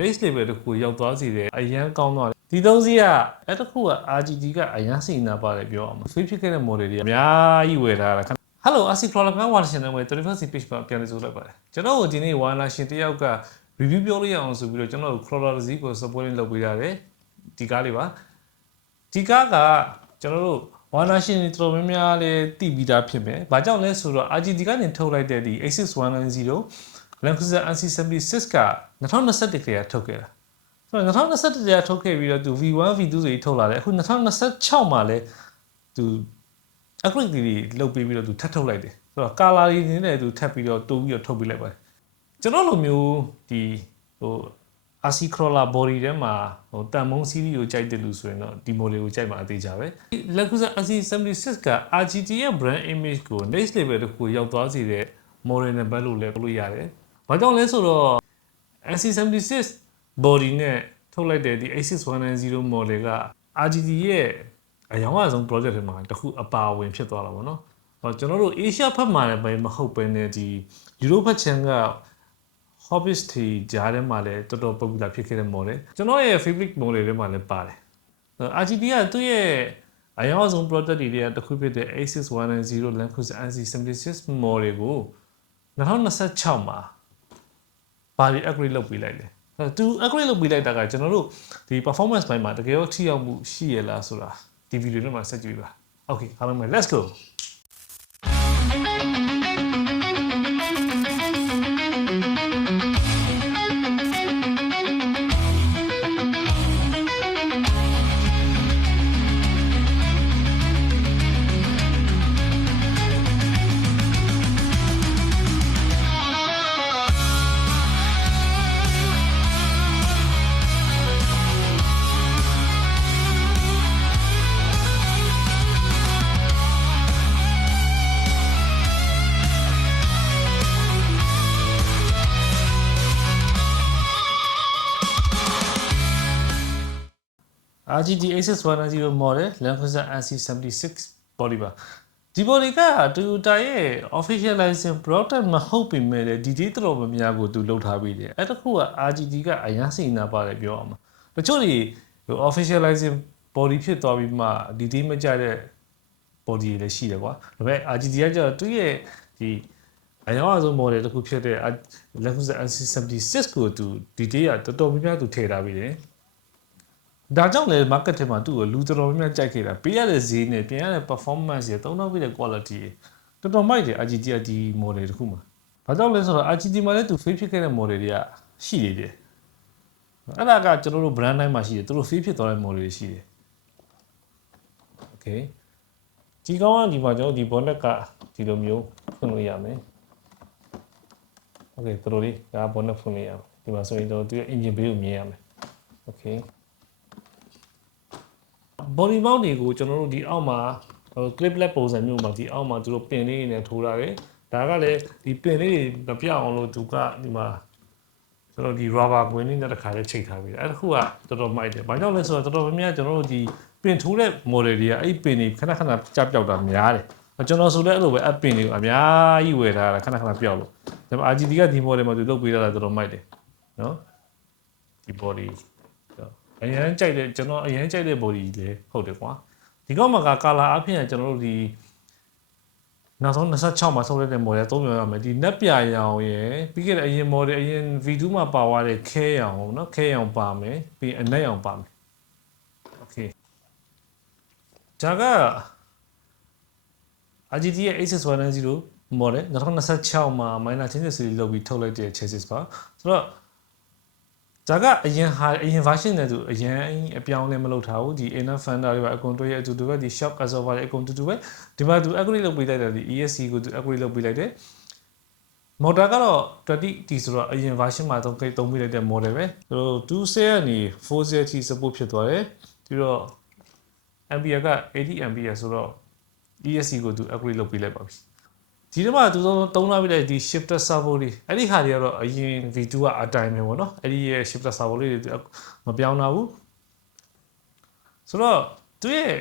base level တခုရောက်သွားစေတယ်အရန်ကောင်းသွားတယ်ဒီသုံးစီးကအဲ့တခုက RGT ကအရန်စိန်နာပါတယ်ပြောအောင် free ဖြစ်ခဲ့တဲ့ model တွေအများကြီးဝယ်ထားတာHello, I see Crawler Kan Watershed နဲ့ 31st page မှာပြန်လေးဆိုလိုက်ပါတယ်ကျွန်တော်တို့ဒီနေ့ Wine Nation တယောက်က review ပြောလို့ရအောင်ဆိုပြီးတော့ကျွန်တော်တို့ Crawler စီးကို supporting လုပ်ပေးရတယ်ဒီကားလေးပါဒီကားကကျွန်တော်တို့ Wine Nation တွေတော်တော်များများလေးတည်ပြီးသားဖြစ်မယ်ဘာကြောင့်လဲဆိုတော့ RGT ကနေထုတ်လိုက်တဲ့ဒီ A6190 Land Cruiser NC76 က2021ခရထုတ်ခဲ့တာဆိုတော့2021ကျထုတ်ခဲ့ပြီးတော့သူ V1 V2 ဆိုပြီးထုတ်လာတယ်အခု2026မှာလဲသူ upgrade တွေလုပ်ပြီးတော့သူထပ်ထုတ်လိုက်တယ်ဆိုတော့ color တွေနည်းနည်းသူထပ်ပြီးတော့တိုးပြီးတော့ထုတ်ပေးလိုက်ပါတယ်ကျွန်တော်လိုမျိုးဒီRC crawler body ထဲမှာတန်မုံ series ကိုကြိုက်တယ်လို့ဆိုရင်တော့ဒီ model ကိုကြိုက်မှာအသေးကြပဲ Land Cruiser NC76 က RGT ရဲ့ brand image ကို next level တခုရောက်သွားစေတဲ့ model နဲ့ပတ်လို့လဲပြောလို့ရတယ်ဘာကြောင့်လဲဆိုတော့ NC76 body နဲ့ထုတ်လိုက်တဲ့ဒီ A6190 model က RGT ရဲ့အယောင်အဆုံး project တွေမှာတခုအပါဝင်ဖြစ်သွားတာပေါ့နော်။ကျွန်တော်တို့ Asia ဘက်မှာလည်းပဲမဟုတ်ပဲနဲ့ဒီ Europe ဘက်ချမ်းက Hobbies တွေကြားထဲမှာလည်းတော်တော် popular ဖြစ်ခဲ့တဲ့ model ကျွန်တော်ရဲ့ favorite model တွေမှာလည်းပါတယ်။ RGT ကသူ့ရဲ့အယောင်အဆုံး project တွေကတခုဖြစ်တဲ့ A6190 Land Cruiser NC76 model ကို2026မှာဘာတွေ upgrade လုပ်ပေးလိုက်လဲ။သူ upgrade လုပ်ပေးလိုက်တာကကျွန်တော်တို့ဒီ performance ဘက်မှာတကယ်တော့ထိရောက်မှုရှိရလားဆိုတာဒီဗီဒီယိုထဲမှာဆက်ကြည့်ပါ Okay အားလုံးပဲ let's go RGT A6190 model Land Cruiser NC76 body ပါဒီ body က Toyota ရဲ့ official license product မဟုတ်ပေမဲ့ဒီ detail တော်တော်များများကိုသူလုပ်ထားပြီးတယ်အဲ့တခုက RGT ကအရန်စိန်နာပါတယ်ပြောအောင်တချို့တွေ official license body ဖြစ်သွားပြီးမှ detail မကြတဲ့ body တွေလည်းရှိတယ်ကွာဒါပေမဲ့ RGT ကကျတော့သူ့ရဲ့ဒီအယောင်အဆုံး model တခုဖြစ်တဲ့ Land Cruiser NC76 ကိုသူ detail ကတော်တော်များများသူထည့်ထားပြီးတယ်ဒါကြောင့်လည်း market ထဲမှာသူ့ကိုလူတော်တော်များများကြိုက်ခဲ့တာပေးရတဲ့ဈေးနဲ့ပြင်ရတဲ့ performance တွေသုံးတော့ပြတဲ့ quality တွေတော်တော်မိုက်တယ် RGT ကဒီ model တခုမှာဘာကြောင့်လဲဆိုတော့ RGT မှာလည်းသူ face ဖြစ်ခဲ့တဲ့ model တွေကရှိနေတယ်အဲ့ဒါကကျွန်တော်တို့ brand တိုင်းမှာရှိတယ်သူတို့ face ဖြစ်သွားတဲ့ model တွေရှိတယ် Okay ဒီကောင်ကဒီမှာကျွန်တော်ဒီ bonnet ကဒီလိုမျိုးဖွင့်လို့ရမယ် Okay တော်တော်လေးဒါ bonnet ဖွင့်လို့ရမယ်ဒီမှာဆိုရင်တော့သူရဲ့ engine bay ကိုမြင်ရမယ် Okay body mount တွေကိုကျွန်တော်တို့ဒီအောက်မှာ cliplet ပုံစံမျိုးမှာဒီအောက်မှာသူတို့ပင်လေးနဲ့ထိုးထားတယ်ဒါကလည်းဒီပင်လေးတွေမပြောက်အောင်လို့သူကဒီမှာကျွန်တော်ဒီ rubber ကွင်းလေးနဲ့တစ်ခါလေးချိန်ထားပြီးတယ်အဲ့ဒါခုကတော်တော်မိုက်တယ်ဘာကြောင့်လဲဆိုတော့တော်တော်များများကျွန်တော်တို့ဒီပင်ထိုးတဲ့ model တွေကအဲ့ပင်တွေခဏခဏကြပြောက်တာများတယ်ကျွန်တော်ဆိုလည်းအဲ့လိုပဲအပင်တွေကိုအများကြီးဝယ်ထားတာခဏခဏပြောက်လို့ဒါပေမဲ့ RGT ကဒီ model မှာသူလုပ်ပေးတာတော်တော်မိုက်တယ်နော်ဒီ bodyအရင်ကြိုက်တဲ့ကျွန်တော်အရင်ကြိုက်တဲ့ body လေဟုတ်တယ်ကွာဒီကောင်မှာက color အပြင်ကျွန်တော်တို့ဒီနောက်ဆုံး26မှာထုတ်လိုက်တဲ့ model သုံးပြောရမယ်ဒီ net ပြရောင်ရယ်ပြီးခဲ့တဲ့အရင် model အရင် V2 မှာပါသွားတဲ့ခဲရောင်เนาะခဲရောင်ပါမယ်ပြီးအနက်ရောင်ပါမယ် Okay ဒါက RGT ရဲ့ A6190 model 2026မှာ minor changes တွေလုပ်ပြီးထုတ်လိုက်တဲ့ chassis ပါဆိုတော့ဒါကအရင် version နဲ့သူအရင်အပြောင်းလဲမလုပ်ထားဘူးဒီ inner fender တွေပါအကုန်တွဲရအတူတူပဲဒီ shock absorber တွေအကုန်တူတူပဲဒီမှာသူ upgrade လုပ်ပေးလိုက်တယ်ဒီ ESC ကိုသူ upgrade လုပ်ပေးလိုက်တယ် motor ကတော့ 20T ဆိုတော့အရင် version မှာသုံးပေးလိုက်တဲ့ model ပဲဆိုတော့2 cell ကနေ4 cell ထိ support ဖြစ်သွားတယ်ပြီးတော့ ampere က80 ampere ဆိုတော့ ESC ကိုသူ upgrade လုပ်ပေးလိုက်ပါပြီဒီထဲမှာသူသုံးလာပြီးတဲ့ဒီ shifter servo တွေအဲ့ဒီဟာတွေကတော့အရင် V2 ကအတိုင်းပဲပေါ့နော်အဲ့ဒီရဲ့ shifter servo လေးတွေမပြောင်းတာဘူးဆိုတော့သူရဲ့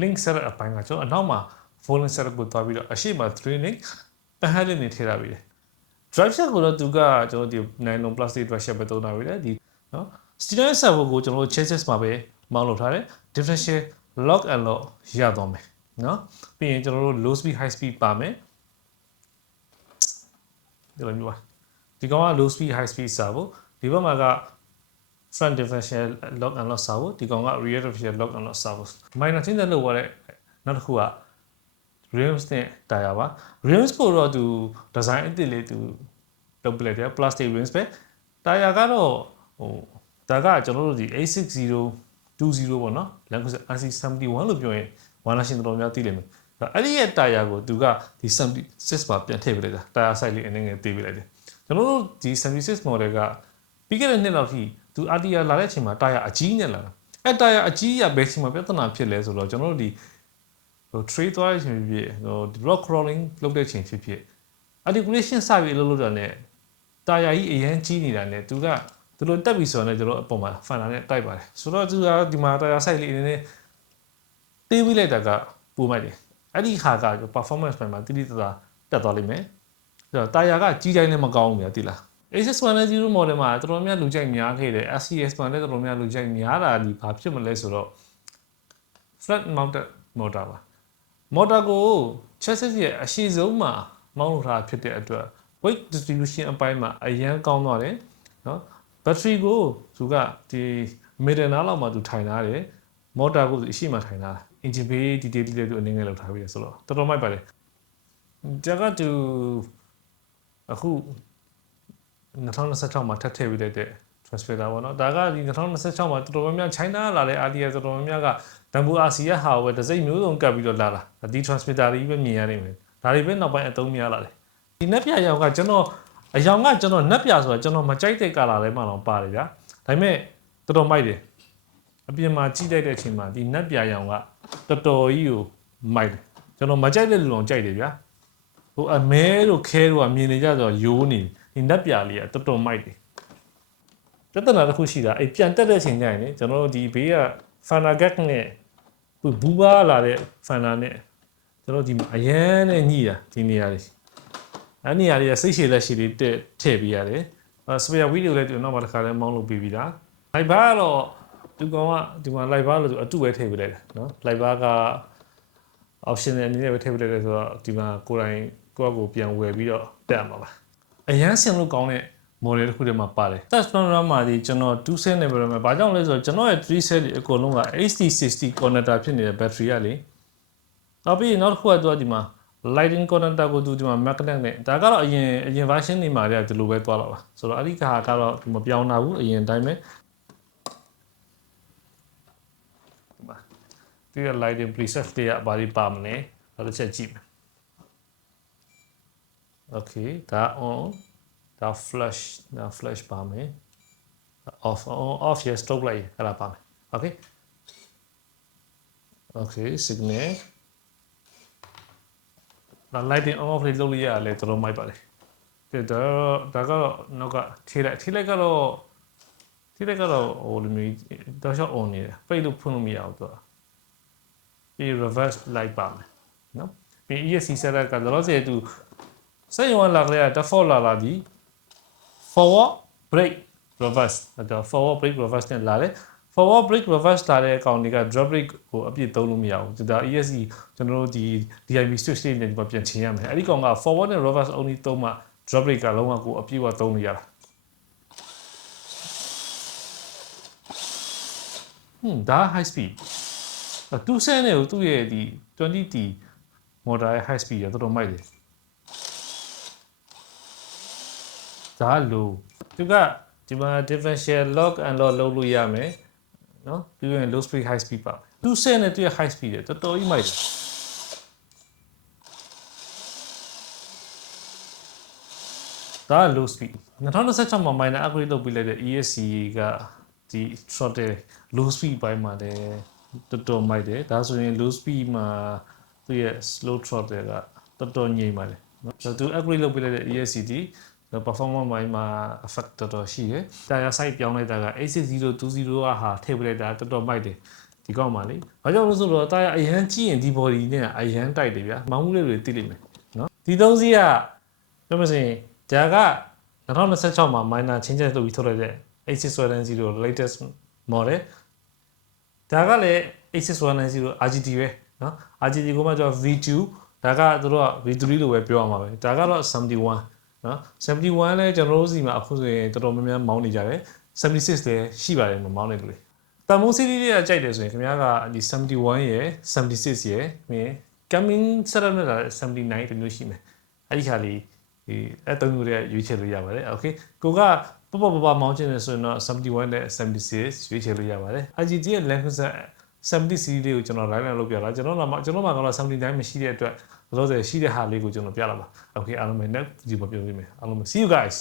link setup အပိုင်းကကျွန်တော်အနောက်မှာ volume setup ကိုတွားပြီးတော့အရှိမ training တဟန်လေးနေထည့်ထားပြီးတယ် drive shaft ကိုတော့သူကကျွန်တော်ဒီ nylon plastic drive shaft ပဲသုံးတာပဲလေဒီနော် steering servo ကိုကျွန်တော် chassis မှာပဲမောင်းလုပ်ထားတယ် differential lock and lock ရသွားမယ်နော်ပြီးရင်ကျွန်တော်တို့ low speed high speed ပါမယ်ဒီလိုမျိုးပါဒီကောင်က low speed high speed servo ဒီဘက်မှာက front differential lock and lock servo ဒီကောင်က rear differential lock and lock servo minor change လုပ်ရတဲ့နောက်တစ်ခုက rims နဲ့ tire ပါ rims ကိုတော့သူ design အသစ်လေးသူလုပ်ပြလိုက်တယ် plastic rims ပဲ tire ကတော့ဟိုဒါကကျွန်တော်တို့ဒီ A6020 ပေါ့နော် Language RC71 လို့ပြောရင်ဝါနာရှင်တော်များသိလိမ့်မယ်အဲ့ဒီရဲ့ tire ကိုသူကဒီ 76 ပါပြန်ထည့်ပြလိုက်တာ tire size လေးအနေငယ်သေးပြလိုက်တယ်ကျွန်တော်တို့ဒီ 76 model ကပြီးခဲ့တဲ့နှစ်လောက်ထိသူ RTR လာတဲ့အချိန်မှာ tire အကြီးနဲ့လာတာအဲ့ tire အကြီးရဘယ်ချိန်မှာပြဿနာဖြစ်လဲဆိုတော့ကျွန်တော်တို့ဒီဟို trade သွားတဲ့အချိန်ဖြစ်ဟို rock crawling လုပ်တဲ့အချိန်ဖြစ် articulation စပြီးလုပ်တာနဲ့ tire ကြီးအရင်ကြီးနေတာနဲ့သူကသူတို့တက်ပြီဆိုတော့ကျွန်တော်အပေါ်မှာ fan နဲ့တိုက်ပါတယ်ဆိုတော့သူကဒီမှာ tire size လေးအနေနဲ့တေးပြီးလိုက်တာကပိုမိုက်တယ်အဲ့ဒီဟာက performance ပိုင်းမှာတိတိကျကျတက်သွားလိမ့်မယ်ဆိုတော့ tire ကကြီးတိုင်းလည်းမကောင်းဘူးများသိလား A610 model မှာတော်တော်များလူကြိုက်များခဲ့တယ် SCS မှာလည်းတော်တော်များလူကြိုက်များတာဒီဘာဖြစ်မလဲဆိုတော့ flat mounted motor ပါ motor ကို chassis ရဲ့အရှိဆုံးမှာမောင်းထားဖြစ်တဲ့အတွက် weight distribution အပိုင်းမှာအရန်ကောင်းသွားတယ်နော် battery ကိုသူကဒီ middle နားလောက်မှာသူထိုင်ထားတယ် motor ကိုအရှိမှထိုင်ထားတာ engine bay detail တွေသူအနေနဲ့လောက်ထားပြီးဆိုတော့တော်တော်မိုက်ပါတယ်ဒါကသူအခု2026မှာထပ်ထည့်ပေးလိုက်တဲ့ transmitter ပေါ့နော်ဒါကဒီ2026မှာတော်တော်များများ China လာတဲ့ RTR တော်တော်များများက Dambu RC ရဟာဝယ်တစ်စိတ်မျိုးစုံကပ်ပြီးတော့လာတာဒီ transmitter တွေပဲမြင်ရနိုင်မယ်ဒါတွေပဲနောက်ပိုင်းအသုံးများလာတယ်ဒီနက်ပြရောင်ကကျွန်တော်အယောင်ကကျွန်တော်နက်ပြဆိုတာကျွန်တော်မကြိုက်တဲ့ color ထဲမှာတော့ပါတယ်ဗျာဒါပေမဲ့တော်တော်မိုက်တယ်အပြင်မှာကြည့်လိုက်တဲ့အချိန်မှာဒီနက်ပြရောင်ကတော်တော်ကြီးကိုမိုက်တယ်ကျွန်တော်မကြိုက်တဲ့လူအောင်ကြိုက်တယ်ဗျာဟိုအမဲတို့ခဲတို့ကမြင်နေကြဆိုတော့ယိုးနေဒီနက်ပြလေးကတော်တော်မိုက်တယ်ပြဿနာတစ်ခုရှိတာအဲ့ပြန်တက်တဲ့အချိန်ကျရင်လေကျွန်တော်တို့ဒီဘေးက Fana Gag နဲ့ဘူးပါလာတဲ့ Fana နဲ့ကျွန်တော်ဒီအရန်နဲ့ညှိတာဒီနေရာလေးအဲ့နေရာလေးကစိတ်ရှည်လက်ရှည်လေးတက်ထည့်ပေးရတယ်spare wheel တွေလည်းဒီနောက်မှာတစ်ခါလဲမောင်းလုပ်ပေးပြီးတာလိုက်ပါကတော့ဒီကောင်ကဒီမှာလိုက်ပါလို့သူအတူပဲထည့်ပေးလိုက်တယ်နော်လိုက်ပါက option အနေနဲ့ပဲထည့်ပေးလိုက်တယ်ဆိုတော့ဒီမှာကိုယ်တိုင်ကိုယ့်အကိုပြန်ဝယ်ပြီးတော့တက်မှာပါအရန်ဆင်လို့ကောင်းတဲ့ model တစ်ခုတည်းမှာပါတယ် touch panel မှာဒီကျွန်တော်2 cell နဲ့ပဲမှာဘာကြောင့်လဲဆိုတော့ကျွန်တော်ရဲ့3 cell တွေအကုန်လုံးက HD60 connector ဖြစ်နေတဲ့ battery ကလေနောက်ပြီးနောက်တစ်ခုကတော့ဒီမှာ lighting connector ကိုသူဒီမှာ magnet နဲ့ဒါကတော့အရင် version တွေမှာလည်းဒီလိုပဲသွားတော့ပါဆိုတော့အဲ့ဒီဟာကတော့မပြောင်းတာဘူးအရင်အတိုင်းပဲဒီမှာဒီ lighting preset တွေကဘာတွေပါမလဲအဲ့ဒါချက်ကြည့်မယ် okay ဒါ on ဒါ flash ပါမယ် off ရ strobe light အဲ့ဒါပါမယ် okay signal ဒါ lighting on off လေးလုပ်လို့ရတယ်တော်တော်မိုက်ပါလေဒါကတော့နောက်ကထိလိုက်ကတော့ဟိုလိုမျိုးတော့ရှော့ on နေတယ်ပိတ်လို့ဖွင့်လို့မရဘူးသူကပြီး reverse light ပါမယ်နော်ပြီး ESC setup ကလောလောဆယ်သူစက်ရုံကလာကြတဲ့ default လာပြီး forward brake reverse ဒါ forward brake reverse နဲ့လာတယ် forward brake reverse လာတဲ့အကောင်တွေက drop brake ကိုအပြည့်သုံးလို့မရဘူးဒါ ESC ကျွန်တော်တို့ဒီ DIB switch လေးနဲ့ဒီမှာပြန်ချင်ရမယ်အဲ့ဒီကောင်က forward နဲ့ reverse only သုံးမှ drop brake ကလုံးဝကိုအပြည့်ဝသုံးလို့ရတာဒါ high speed 2 cell နဲ့ကိုသူ့ရဲ့ဒီ 20T motor ရဲ့ high speed ရတော်တော်မိုက်တယ်ဒါလို့သူကဒီမှာ differential lock and lock လုပ်လို့ရမယ်နော်ပြီးရင် low speed high speed ပါ2 cell နဲ့သူရဲ့ high speed ရတော်တော်ကြီးမိုက်တယ်ဒါ low speed 2016မှာ minor upgrade လုပ်ပြီးလိုက်တဲ့ ESC ကဒီ throttle low speed ဘိုင်းမှာလည်းတော်တော်မိုက်တယ်ဒါဆိုရင် low speed မှာသူရဲ့ slow throttle ကတော်တော်ညိမ့်ပါတယ်နော်သူ upgrade လုပ်ပြီးလိုက်တဲ့ ESC ဒီ performance ဘိုင်းမှာ effect တော်တော်ရှိတယ် tire size ပြောင်းလိုက်တာက A6020 ကဟာထည့်ပေးလိုက်တာတော်တော်မိုက်တယ်ဒီကောက်မှာလေဘာကြောင့်လဲဆိုတော့ tire အရန်ကြီးရင်ဒီ body နဲ့အရန်တိုက်တယ်ဗျာမောင်းမှုလေးတွေသိလိမ့်မယ်နော်ဒီသုံးစီးကပြောမစင် ဒါက2026မှာ minor changes လုပ်ပြီးထုတ်လိုက်တဲ့ A6110 latest model ဒါကလည်း A6110 RGT ပဲเนาะ RGT ကိုမှကျွန်တော် V2 ဒါကသူတို့က V3 လို့ပဲပြောရမှာပဲဒါကတော့71เนาะ71လဲကျွန်တော်တို့စီမှာအခုဆိုရင်တော်တော်များများမောင်းနေကြတယ်76လည်းရှိပါတယ်မမောင်းနေလို့လေတမိုးစီးလေးတွေကကြိုက်တယ်ဆိုရင်ခင်ဗျားကဒီ71ရယ်76ရယ်ပြီး coming setup နဲ့79တမျိုးရှိမယ်အဲ့ဒီခါလေးဒီအဲ့သုံးမျိုးတွေကရွေးချယ်လို့ရပါတယ်โอเคကိုကပမောင်းချင်တယ်ဆိုရင်တော့71နဲ့76ရွေးချယ်လို့ရပါတယ် RGT ရဲ့ length 70 series လေးကိုကျွန်တော် line လုပ်ပြလာကျွန်တော်မှာကတော့79မရှိတဲ့အတွက်လောလောဆယ်ရှိတဲ့ဟာလေးကိုကျွန်တော်ပြလာပါโอเคအားလုံးပဲ next video မှာပြောပြမယ်အားလုံးပဲ see you guys